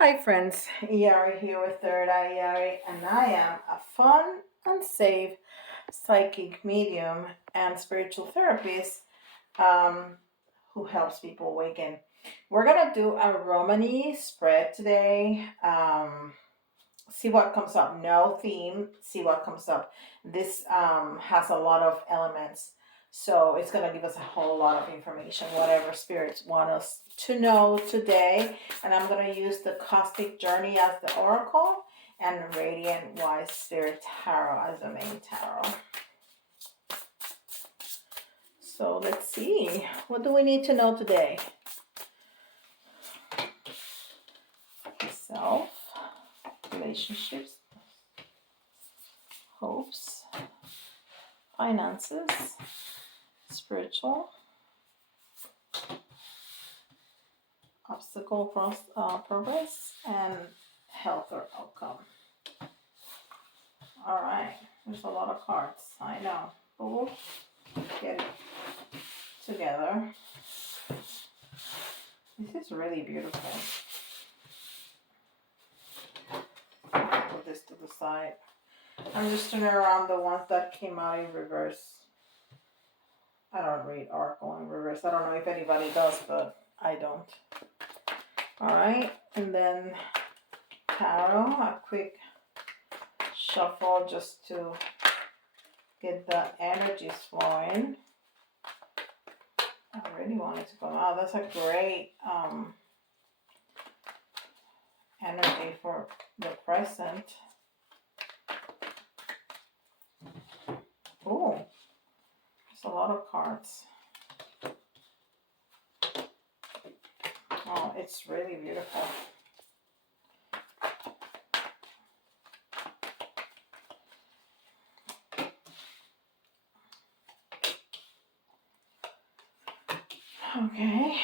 Hi, friends. Yari here with Third Eye Yari, and I am a fun and safe psychic medium and spiritual therapist who helps people awaken. We're gonna do a Romany spread today. See what comes up. No theme. See what comes up. This has a lot of elements, so it's gonna give us a whole lot of information, whatever spirits want us to know today. And I'm gonna use the Cosmic Journey as the oracle and Radiant Wise Spirit Tarot as the main tarot. So let's see. What do we need to know today? Self, relationships, hopes, finances, spiritual, obstacle progress, and health or outcome. All right, there's a lot of cards, I know, but we'll get it together. This is really beautiful. Put this to the side. I'm just turning around the ones that came out in reverse. I don't read Oracle in reverse. I don't know if anybody does, but I don't. All right, and then tarot, a quick shuffle just to get the energies flowing. I really wanted to come out. That's a great energy for the present. Oh, there's a lot of cards. Oh, it's really beautiful. Okay.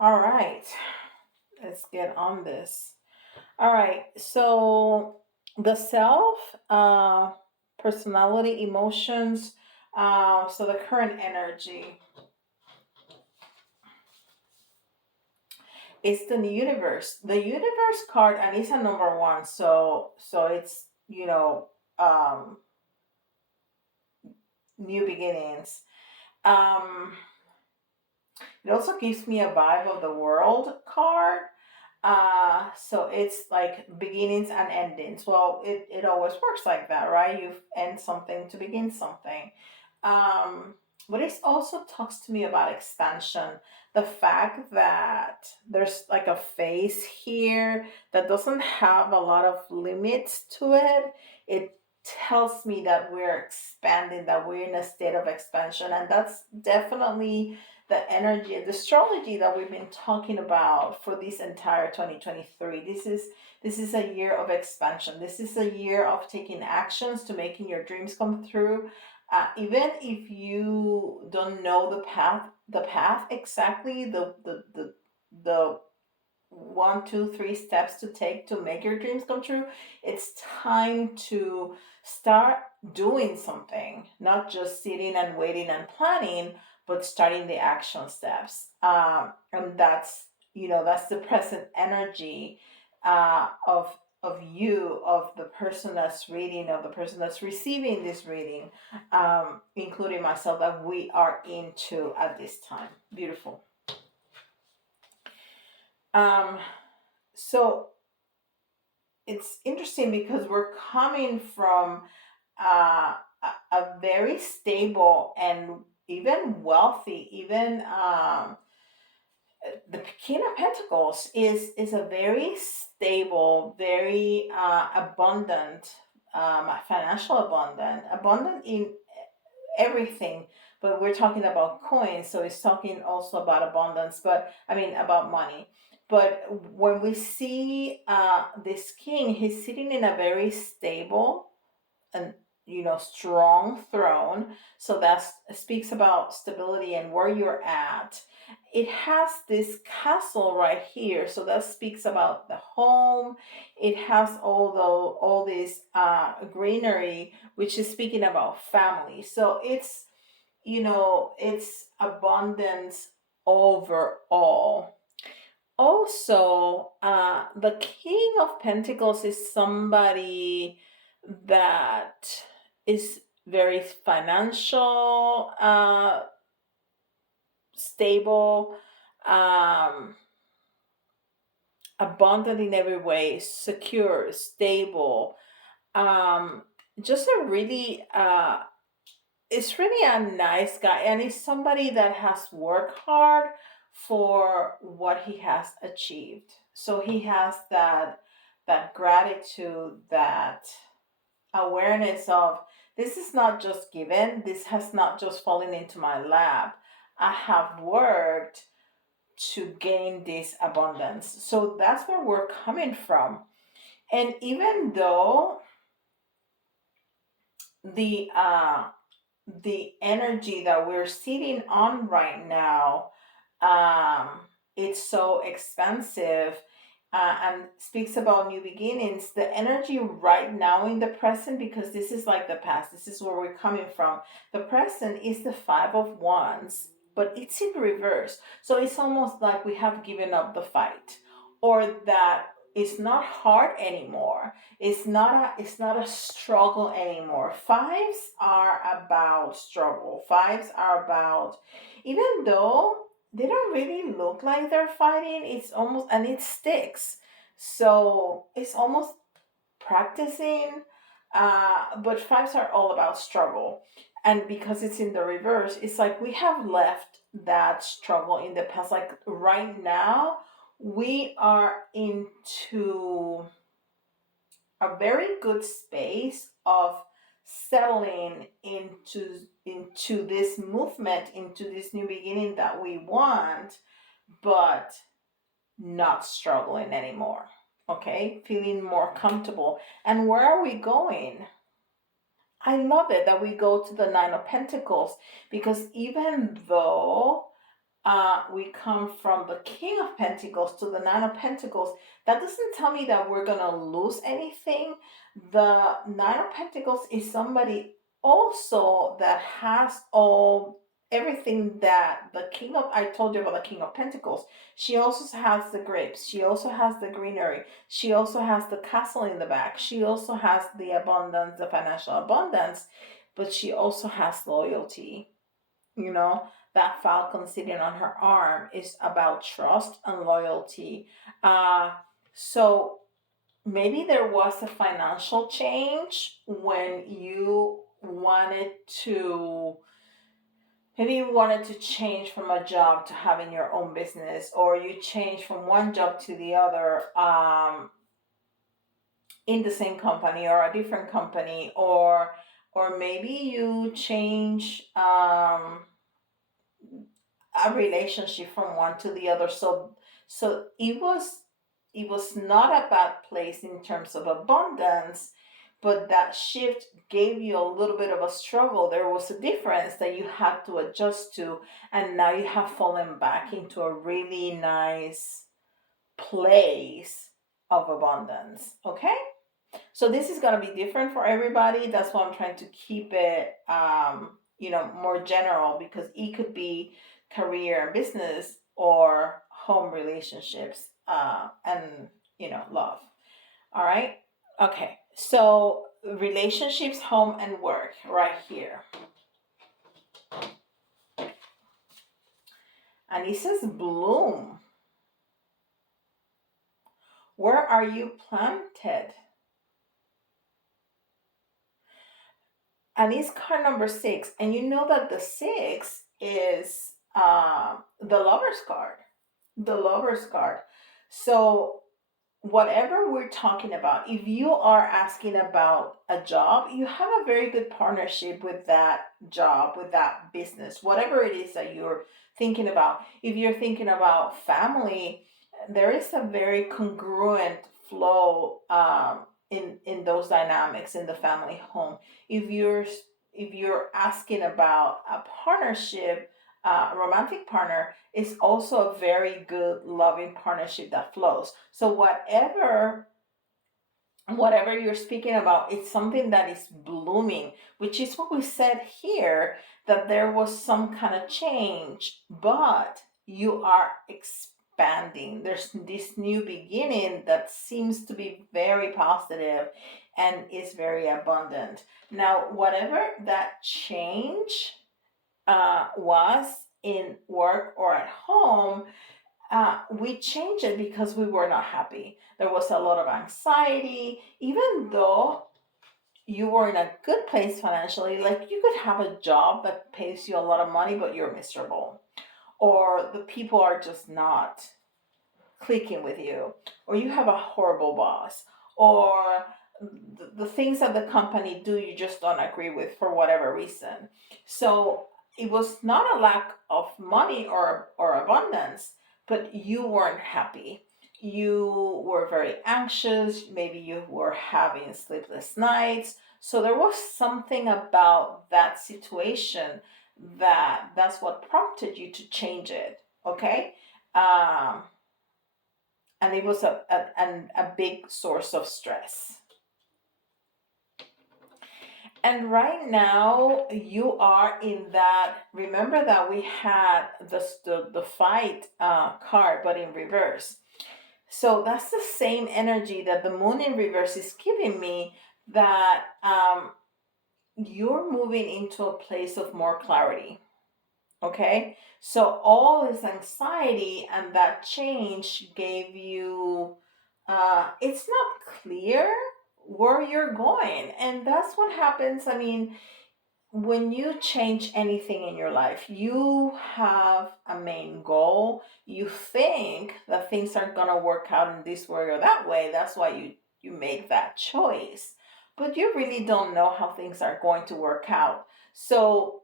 All right. Let's get on this. All right. So the self, personality, emotions. So the current energy is the universe. The universe card, and it's a number one. So it's new beginnings. Um, it also gives me a vibe of the world card. So it's like beginnings and endings. Well, it always works like that, right? You end something to begin something. But it also talks to me about expansion. The fact that there's like a phase here that doesn't have a lot of limits to it. It tells me that we're expanding, that we're in a state of expansion, and that's definitely the energy and the astrology that we've been talking about for this entire 2023. This is a year of expansion. This is a year of taking actions to making your dreams come through. Even if you don't know the path exactly, the 1, 2, 3 steps to take to make your dreams come true, it's time to start doing something, not just sitting and waiting and planning, but starting the action steps. And that's the present energy of you, of the person that's reading, of the person that's receiving this reading, including myself, that we are into at this time. Beautiful. Um, so it's interesting because we're coming from a very stable and even wealthy, even the King of Pentacles is a very stable, very abundant, financial abundant in everything, but we're talking about coins, so it's talking also about abundance, but I mean about money. But when we see this king, he's sitting in a very stable and strong throne, so that speaks about stability and where you're at. It has this castle right here, so that speaks about the home. It has all this greenery, which is speaking about family. So it's abundance overall. Also, the King of Pentacles is somebody that is very financial, stable, um, abundant in every way, secure, stable. Um, just a really, it's really a nice guy, and he's somebody that has worked hard for what he has achieved. So he has that gratitude, that awareness of, this is not just given, this has not just fallen into my lap. I have worked to gain this abundance. So that's where we're coming from. And even though the uh the energy that we're sitting on right now, um it's so expensive, and speaks about new beginnings. The energy right now in the present, because this is like the past, this is where we're coming from. The present is the Five of Wands, but it's in reverse, so it's almost like we have given up the fight, or that it's not hard anymore. It's not a struggle anymore. Fives are about struggle. Fives are about, even though they don't really look like they're fighting, it's almost, and it sticks. So it's almost practicing. But fives are all about struggle. And because it's in the reverse, it's like we have left that struggle in the past. Like right now, we are into a very good space of settling into this movement, into this new beginning that we want, but not struggling anymore. Okay, feeling more comfortable. And where are we going? I love it that we go to the Nine of Pentacles, because even though we come from the King of Pentacles to the Nine of Pentacles, that doesn't tell me that we're gonna lose anything. The Nine of Pentacles is somebody also that has all everything that the King of, I told you about the King of Pentacles. She also has the grapes. She also has the greenery. She also has the castle in the back. She also has the abundance, the financial abundance, but she also has loyalty. You know, that falcon sitting on her arm is about trust and loyalty. Uh, so maybe there was a financial change when you wanted to, maybe you wanted to change from a job to having your own business, or you changed from one job to the other, in the same company or a different company, or maybe you change, a relationship from one to the other. So it was not a bad place in terms of abundance, but that shift gave you a little bit of a struggle. There was a difference that you had to adjust to, and now you have fallen back into a really nice place of abundance. Okay, so this is going to be different for everybody. That's why I'm trying to keep it, more general, because it could be career and business, or home relationships, and love. All right. Okay. So relationships, home, and work right here. And it says bloom. Where are you planted? And it's card number 6, and you know that the 6 is the Lover's card. The Lover's card. So whatever we're talking about, if you are asking about a job, you have a very good partnership with that job, with that business, whatever it is that you're thinking about. If you're thinking about family, there is a very congruent flow in those dynamics in the family home. If you're asking about a partnership, a romantic partner, is also a very good loving partnership that flows. So whatever you're speaking about, it's something that is blooming, which is what we said here, that there was some kind of change, but you are expanding. There's this new beginning that seems to be very positive and is very abundant. Now, whatever that change was in work or at home, we changed it because we were not happy. There was a lot of anxiety, even though you were in a good place financially. Like, you could have a job that pays you a lot of money, but you're miserable, or the people are just not clicking with you, or you have a horrible boss, or the things that the company do you just don't agree with for whatever reason. So it was not a lack of money or abundance, but you weren't happy. You were very anxious, maybe you were having sleepless nights. So there was something about that situation that's what prompted you to change it. Okay. um, and it was a big source of stress. And right now you are in that. Remember that we had the fight card, but in reverse. So that's the same energy that the moon in reverse is giving me. That you're moving into a place of more clarity. Okay, so all this anxiety and that change gave you, it's not clear where you're going. And that's what happens. I mean, when you change anything in your life, you have a main goal. You think that things are going to work out in this way or that way. That's why you make that choice. But you really don't know how things are going to work out. So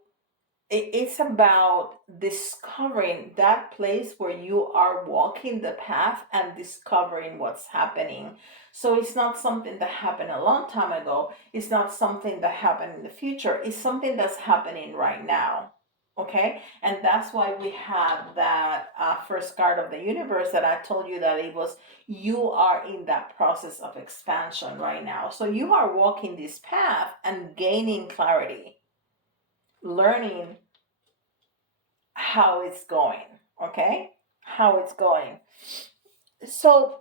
it's about discovering that place where you are walking the path and discovering what's happening. So it's not something that happened a long time ago. It's not something that happened in the future. It's something that's happening right now. Okay. And that's why we had that first card of the universe that I told you, that it was, you are in that process of expansion right now. So you are walking this path and gaining clarity, learning how it's going. Okay, how it's going. So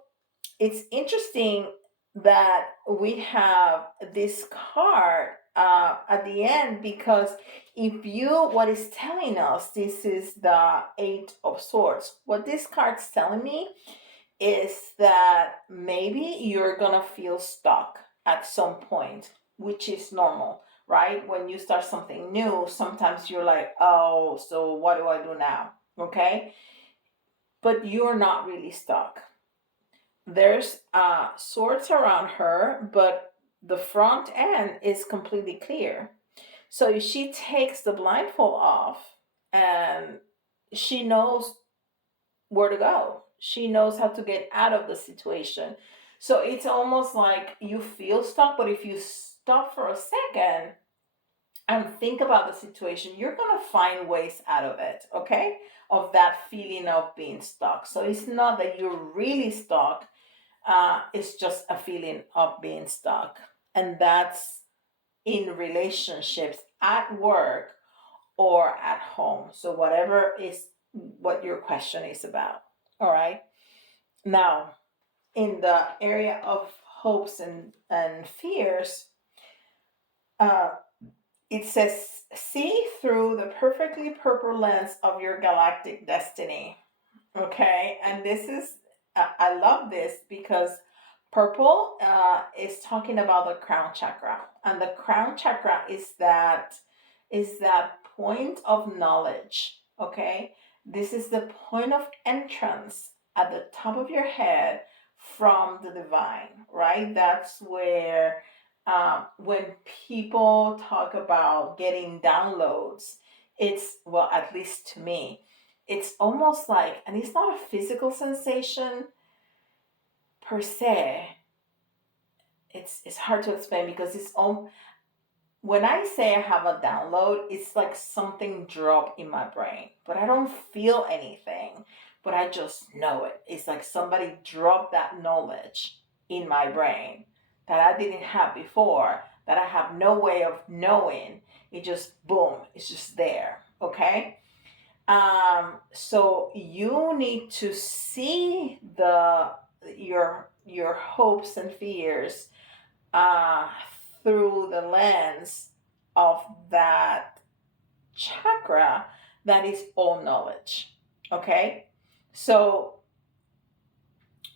it's interesting that we have this card at the end, because if you, what is telling us, this is the Eight of Swords. What this card's telling me is that maybe you're gonna feel stuck at some point, which is normal, right? When you start something new, sometimes you're like, oh, so what do I do now? Okay, but you're not really stuck. There's swords around her, but the front end is completely clear. So if she takes the blindfold off, and she knows where to go. She knows how to get out of the situation. So it's almost like you feel stuck, but if you stop for a second and think about the situation, you're going to find ways out of it, okay? Of that feeling of being stuck. So it's not that you're really stuck, it's just a feeling of being stuck. And that's in relationships, at work, or at home. So whatever is what your question is about. All right. Now, in the area of hopes and fears, uh, it says, see through the perfectly purple lens of your galactic destiny. Okay. And this is, I love this because purple is talking about the crown chakra. And the crown chakra is that point of knowledge. Okay. This is the point of entrance at the top of your head from the divine, right? That's where, when people talk about getting downloads, it's, well, at least to me, it's almost like, and it's not a physical sensation per se. It's hard to explain because when I say I have a download, it's like something dropped in my brain, but I don't feel anything, but I just know it. It's like somebody dropped that knowledge in my brain that I didn't have before, that I have no way of knowing. It just, boom, it's just there. Okay. So you need to see your hopes and fears, uh, through the lens of that chakra that is all knowledge. Okay? So,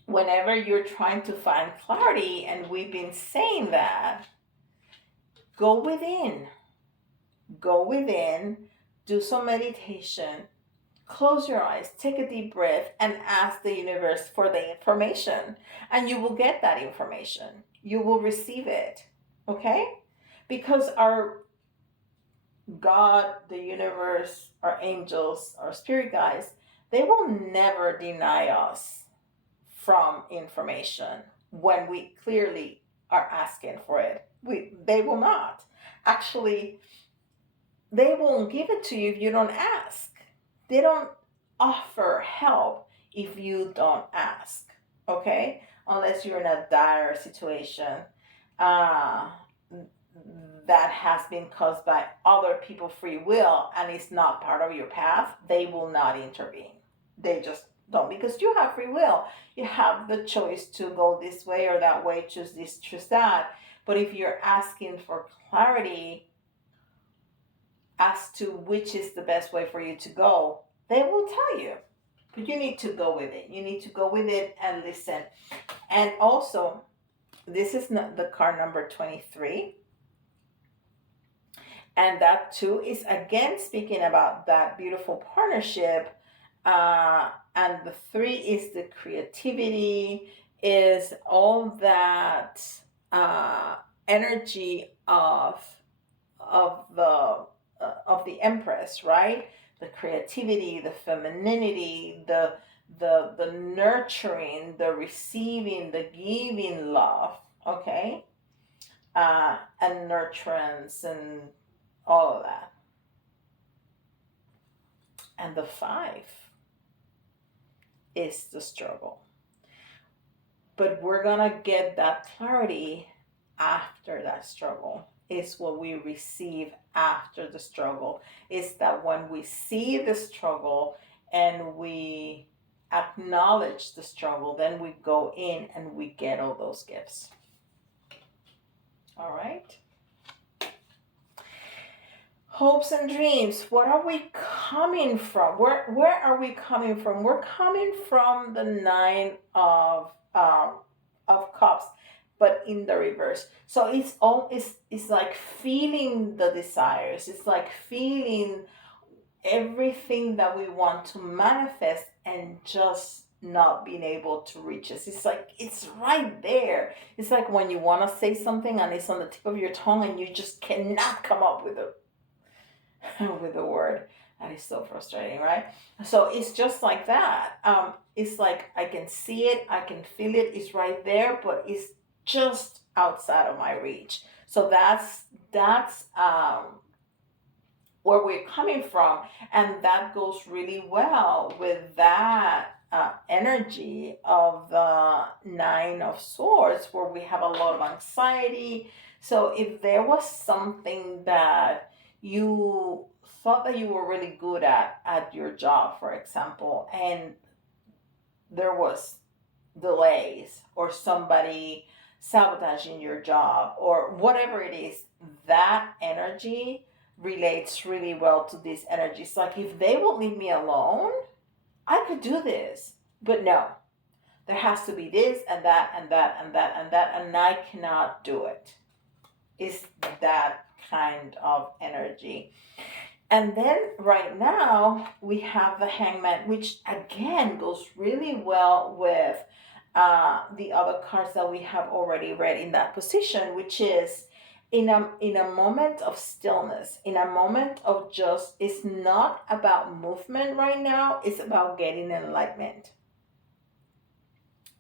whenever you're trying to find clarity, and we've been saying that, go within, go within, do some meditation, close your eyes, take a deep breath, and ask the universe for the information. And you will get that information. You will receive it. Okay? Because our God, the universe, our angels, our spirit guides, they will never deny us from information when we clearly are asking for it. They will not. Actually, they won't give it to you if you don't ask. They don't offer help if you don't ask. Okay? Unless you're in a dire situation. Uh, that has been caused by other people free will and it's not part of your path, they will not intervene. They just don't, because you have free will. You have the choice to go this way or that way, choose this, choose that. But if you're asking for clarity as to which is the best way for you to go, they will tell you. But you need to go with it. You need to go with it and listen. And also, this is not the card number 23. And that too is again speaking about that beautiful partnership. And the 3 is the creativity, is all that uh, energy of the Empress, right? The creativity, the femininity, the nurturing, the receiving, the giving love. Okay, and nurturance and all of that. And the 5 is the struggle. But we're gonna get that clarity after that struggle. It's what we receive after the struggle. It's that when we see the struggle and we acknowledge the struggle, then we go in and we get all those gifts. All right. Hopes and dreams. What are we coming from? Where are we coming from? We're coming from the 9 of cups, but in the reverse. So it's like feeling the desires. It's like feeling everything that we want to manifest and just not being able to reach it. It's like it's right there. It's like when you want to say something and it's on the tip of your tongue and you just cannot come up with it with the word. That is so frustrating, right? So it's just like that. It's like I can see it, I can feel it, it's right there, but it's just outside of my reach. So that's where we're coming from, and that goes really well with that energy of the 9 of Swords, where we have a lot of anxiety. So if there was something that you thought that you were really good at your job, for example, and there was delays or somebody sabotaging your job or whatever it is, that energy relates really well to this energy. It's like if they will leave me alone, I could do this. But no, there has to be this and that and that and that and that, and I cannot do it. It's that kind of energy. And then right now we have the Hangman, which again goes really well with the other cards that we have already read in that position, which is in a moment of stillness, in a moment of just, it's not about movement right now, it's about getting enlightenment.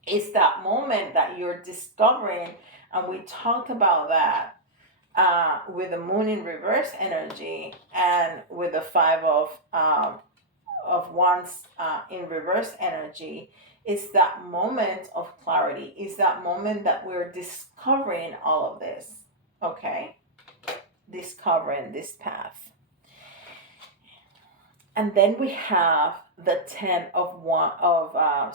It's that moment that you're discovering, and we talk about that with the moon in reverse energy and with the five of wands in reverse energy. It's that moment of clarity. It's that moment that we're discovering all of this. Okay, discovering this path. And then we have the ten of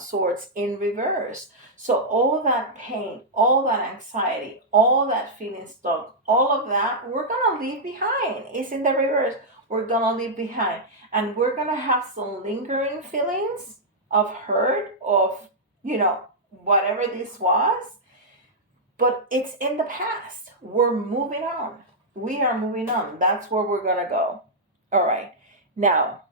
swords in reverse. So all that pain, all that anxiety, all that feeling stuck, all of that, we're gonna leave behind. It's in the reverse. We're gonna leave behind, and we're gonna have some lingering feelings of hurt, of whatever this was, but it's in the past. We're moving on. We are moving on. That's where we're gonna go. All right. Now,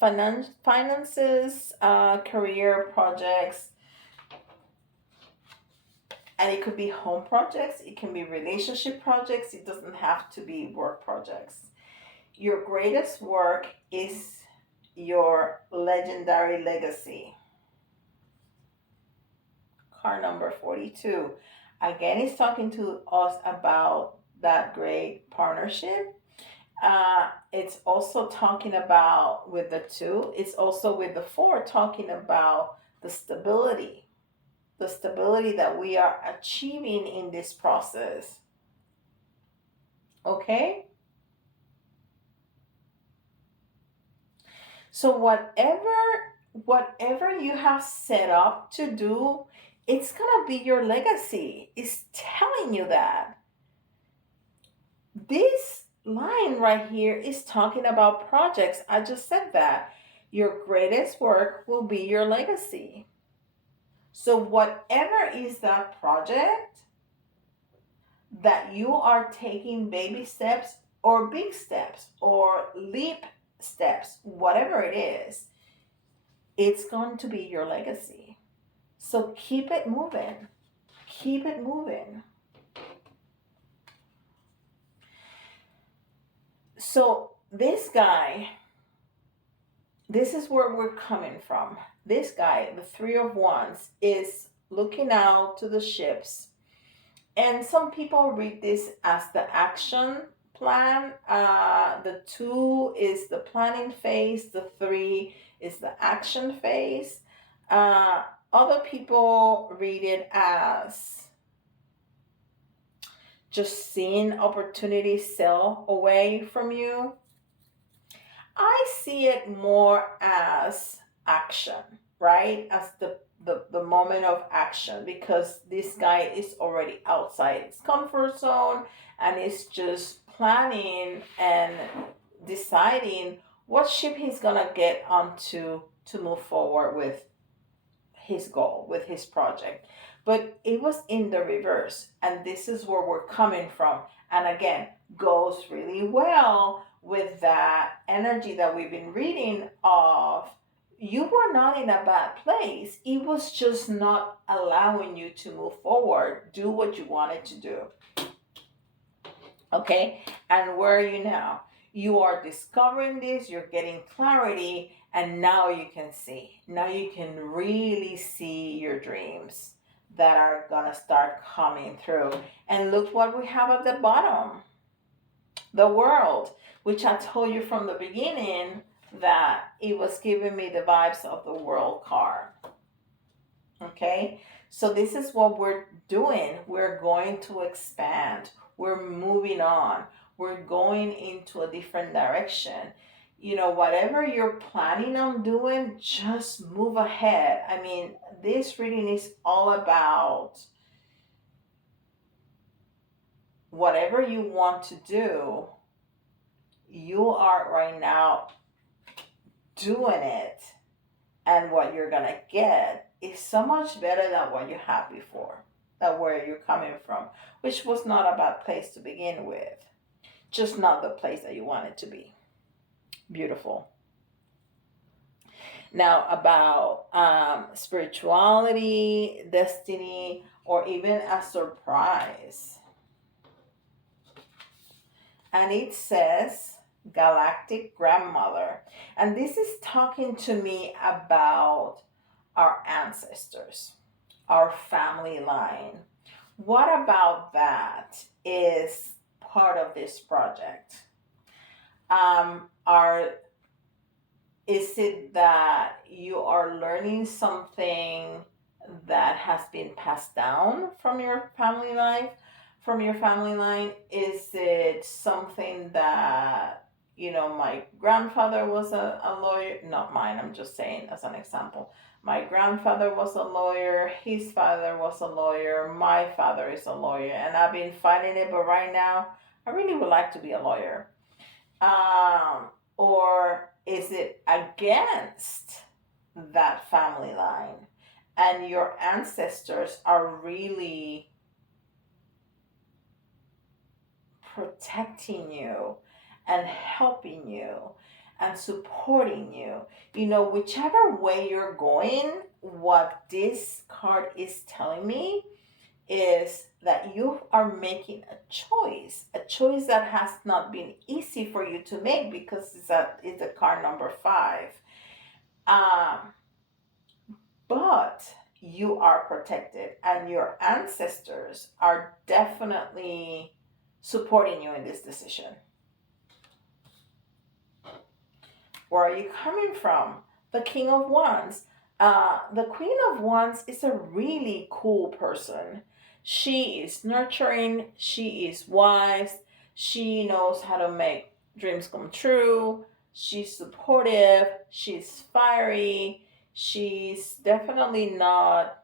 finances, career projects, and it could be home projects, it can be relationship projects, it doesn't have to be work projects. Your greatest work is your legendary legacy. Card number 42. Again, it's talking to us about that great partnership. It's also talking about, with the two, it's also with the four, talking about the stability that we are achieving in this process. Okay? So whatever you have set up to do, it's gonna be your legacy. It's telling you that. This line right here is talking about projects. I just said that. Your greatest work will be your legacy. So, whatever is that project that you are taking, baby steps or big steps or leap steps, whatever it is, it's going to be your legacy. So, keep it moving. Keep it moving. So, this guy, this is where we're coming from. This guy, the Three of Wands, is looking out to the ships. And some people read this as the action plan. The two is the planning phase, the three is the action phase. Other people read it as just seeing opportunities sail away from you. I see it more as action, right? As the moment of action, because this guy is already outside his comfort zone and is just planning and deciding what ship he's gonna get onto to move forward with his goal, with his project. But it was in the reverse, and this is where we're coming from. And again, goes really well with that energy that we've been reading of, you were not in a bad place. It was just not allowing you to move forward, do what you wanted to do. Okay? And where are you now? You are discovering this, you're getting clarity, and now you can see. Now you can really see your dreams that are gonna start coming through. And look what we have at the bottom, the world, which I told you from the beginning that it was giving me the vibes of the world card. Okay, so this is what we're doing. We're going to expand, we're moving on, we're going into a different direction. Whatever you're planning on doing, just move ahead. I mean, this reading is all about whatever you want to do, you are right now doing it, and what you're gonna get is so much better than what you had before, that where you're coming from, which was not a bad place to begin with, just not the place that you want it to be. Beautiful. Now, about spirituality, destiny, or even a surprise. And it says galactic grandmother. And this is talking to me about our ancestors, our family line. What about that is part of this project? Are Is it that you are learning something that has been passed down from your family life, from your family line? Is it something that, my grandfather was a lawyer? Not mine, I'm just saying as an example. My grandfather was a lawyer, his father was a lawyer, my father is a lawyer, and I've been fighting it, but right now, I really would like to be a lawyer. um, or is it against that family line? And your ancestors are really protecting you and helping you and supporting you. Whichever way you're going, what this card is telling me is that you are making a choice that has not been easy for you to make because it's a card number 5. Um, but you are protected, and your ancestors are definitely supporting you in this decision. Where are you coming from? The King of Wands. The Queen of Wands is a really cool person. She is nurturing, she is wise, she knows how to make dreams come true, she's supportive, she's fiery, she's definitely not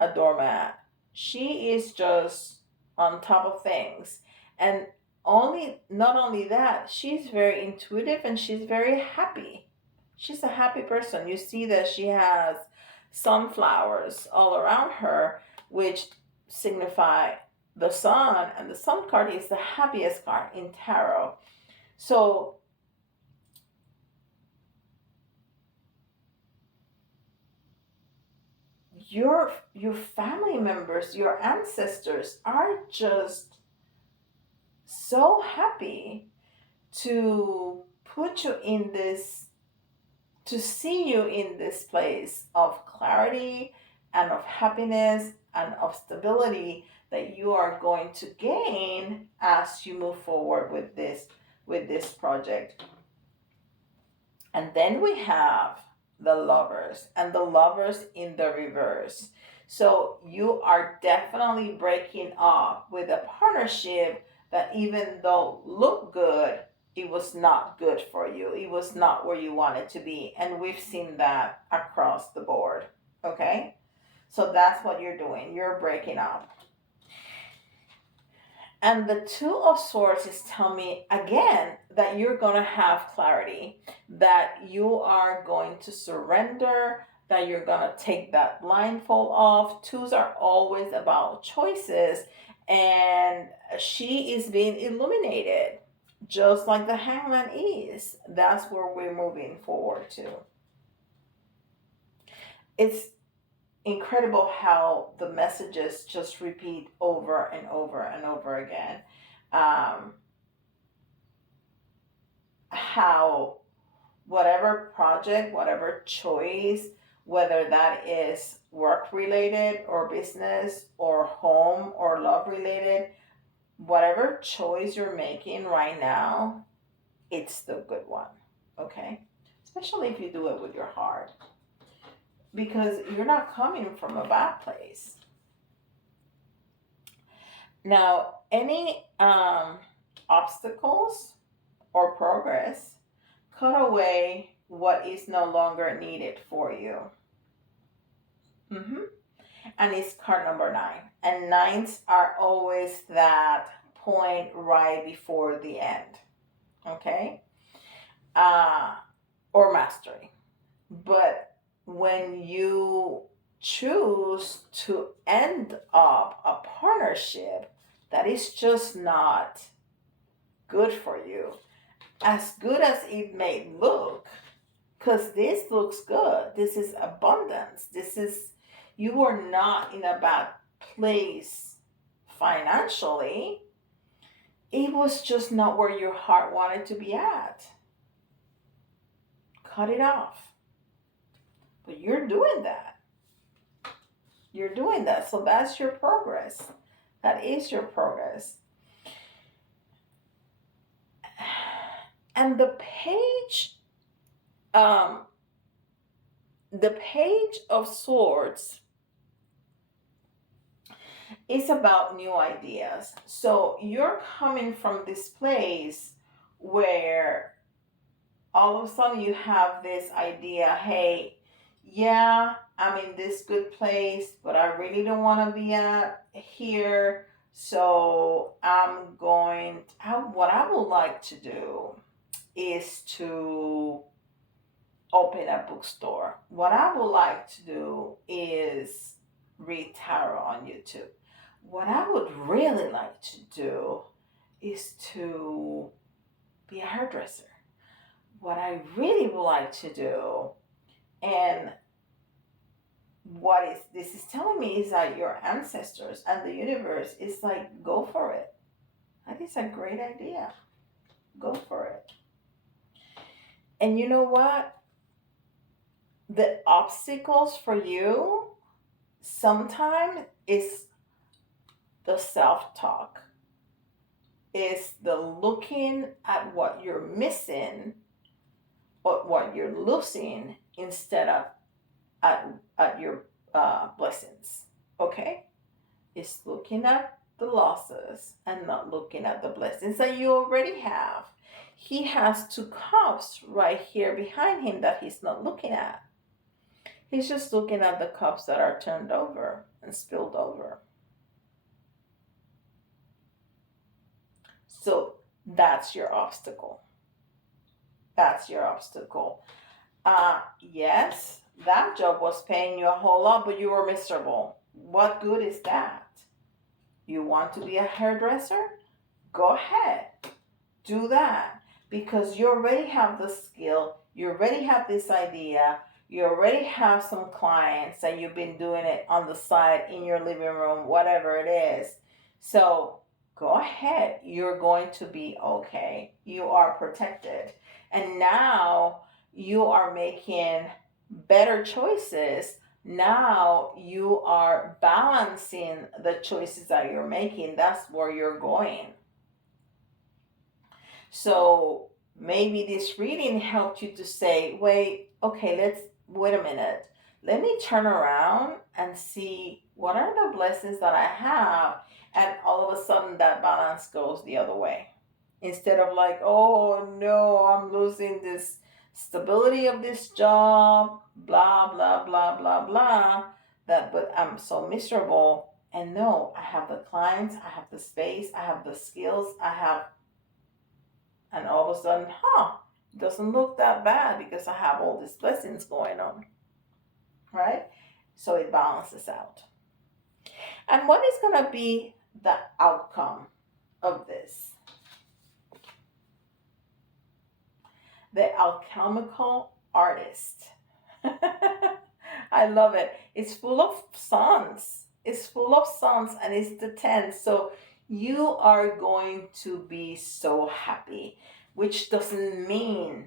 a doormat. She is just on top of things. And not only that, she's very intuitive and she's very happy. She's a happy person. You see that she has sunflowers all around her, which signify the sun, and the sun card is the happiest card in tarot. So your family members, your ancestors are just so happy to put you in this, to see you in this place of clarity and of happiness and of stability that you are going to gain as you move forward with this project. And then we have the Lovers, and the Lovers in the reverse. So you are definitely breaking up with a partnership that, even though looked good, it was not good for you. It was not where you wanted to be. And we've seen that across the board. Okay? So that's what you're doing. You're breaking up. And the Two of Swords is telling me again that you're going to have clarity, that you are going to surrender, that you're going to take that blindfold off. Twos are always about choices, and she is being illuminated, just like the Hangman is. That's where we're moving forward to. It's incredible how the messages just repeat over and over and over again. Um, how whatever project, whatever choice, whether that is work related or business or home or love related, whatever choice you're making right now, it's the good one. Okay? Especially if you do it with your heart, because you're not coming from a bad place. Now, any obstacles or progress, cut away what is no longer needed for you. And it's card number 9. And nines are always that point right before the end. Okay? Or mastery. But when you choose to end up a partnership that is just not good for you, as good as it may look, because this looks good. This is abundance. You are not in a bad place financially. It was just not where your heart wanted to be at. Cut it off. But you're doing that. You're doing that. So that's your progress. That is your progress. And um, the page of swords is about new ideas. So you're coming from this place where all of a sudden you have this idea, hey, yeah, I'm in this good place, but I really don't want to be at here. So what I would like to do is to open a bookstore. What I would like to do is read tarot on YouTube. What I would really like to do is to be a hairdresser. What I really would like to do, and what is this is telling me, is that your ancestors and the universe is like, go for it. That is a great idea. Go for it. And you know what? The obstacles for you sometimes is the self-talk, is the looking at what you're missing or what you're losing instead of at your blessings. Okay? It's looking at the losses and not looking at the blessings that you already have. He has two cups right here behind him that he's not looking at. He's just looking at the cups that are turned over and spilled over. So that's your obstacle. That's your obstacle. Yes, that job was paying you a whole lot, but you were miserable. What good is that? You want to be a hairdresser? Go ahead. Do that. Because you already have the skill. You already have this idea. You already have some clients and you've been doing it on the side in your living room, whatever it is. So go ahead. You're going to be okay. You are protected. And now you are making better choices. Now you are balancing the choices that you're making. That's where you're going. So maybe this reading helped you to say, wait a minute. Let me turn around and see what are the blessings that I have. And all of a sudden that balance goes the other way. Instead of like, oh no, I'm losing this stability of this job, blah, blah, blah, blah, blah, but I'm so miserable. And no, I have the clients, I have the space, I have the skills, and all of a sudden, it doesn't look that bad because I have all these blessings going on, right? So it balances out. And what is going to be the outcome of this? The alchemical artist. I love it. It's full of suns. It's full of suns and it's the 10th. So you are going to be so happy, which doesn't mean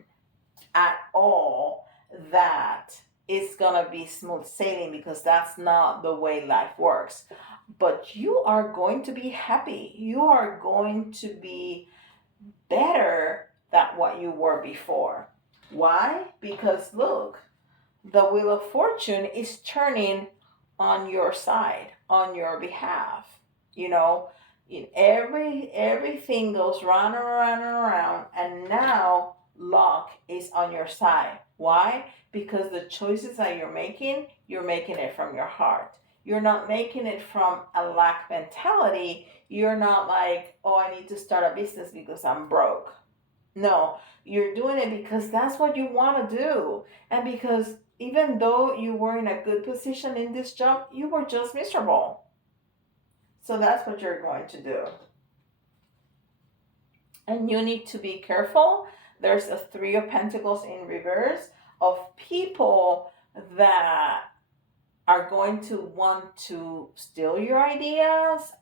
at all that it's going to be smooth sailing, because that's not the way life works. But you are going to be happy. You are going to be better than what you were before. Why? Because look, the wheel of fortune is turning on your side, on your behalf. You know, everything goes round and around and around, and now luck is on your side. Why? Because the choices that you're making it from your heart. You're not making it from a lack mentality. You're not like, oh, I need to start a business because I'm broke. No, you're doing it because that's what you want to do. And because even though you were in a good position in this job, you were just miserable. So that's what you're going to do. And you need to be careful. There's a 3 of Pentacles in reverse. of people that are going to want to steal your ideas,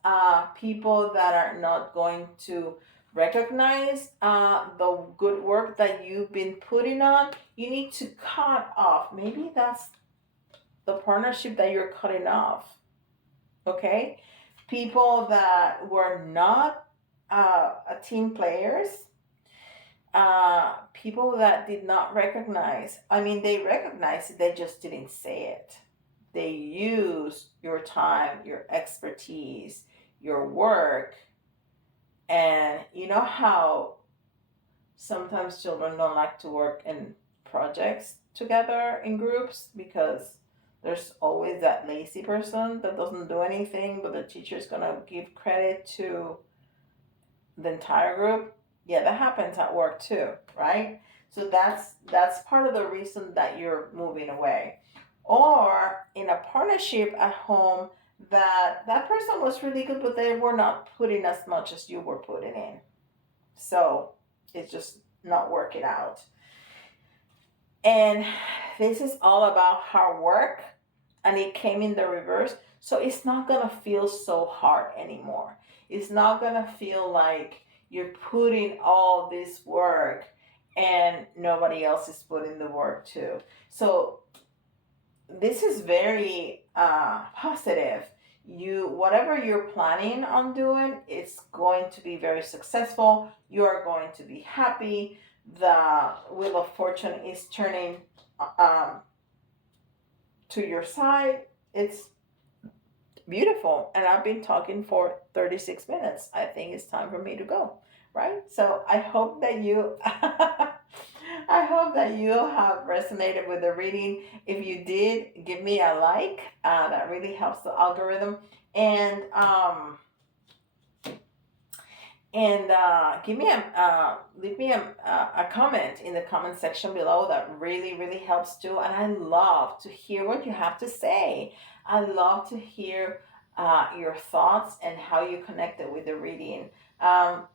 people that are not going to recognize the good work that you've been putting on. You need to cut off. Maybe that's the partnership that you're cutting off. Okay? People that were not team players, people that did not recognize. I mean, they recognized it, they just didn't say it. They use your time, your expertise, your work, and you know how sometimes children don't like to work in projects together in groups because there's always that lazy person that doesn't do anything, but the teacher's gonna give credit to the entire group. Yeah, that happens at work too, right? So that's part of the reason that you're moving away. Or in a partnership at home, that person was really good, but they were not putting as much as you were putting in. So it's just not working out. And this is all about hard work, and it came in the reverse. So it's not gonna feel so hard anymore. It's not gonna feel like you're putting all this work and nobody else is putting the work too. So this is very positive. You, whatever you're planning on doing, it's going to be very successful. You are going to be happy. The wheel of fortune is turning um, to your side. It's beautiful. And I've been talking for 36 minutes. I think it's time for me to go. Right? So I hope that you I hope that you have resonated with the reading. If you did, give me a like. That really helps the algorithm. And give me leave me a comment in the comment section below. That really really helps too, and I love to hear what you have to say. I love to hear your thoughts and how you connected with the reading.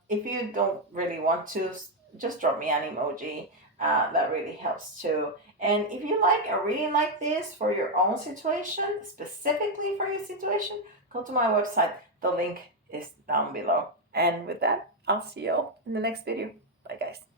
If you don't really want to, just drop me an emoji. That really helps too. And if you like a reading like this for your own situation, specifically for your situation, go to my website. The link is down below. And with that, I'll see you all in the next video. Bye, guys.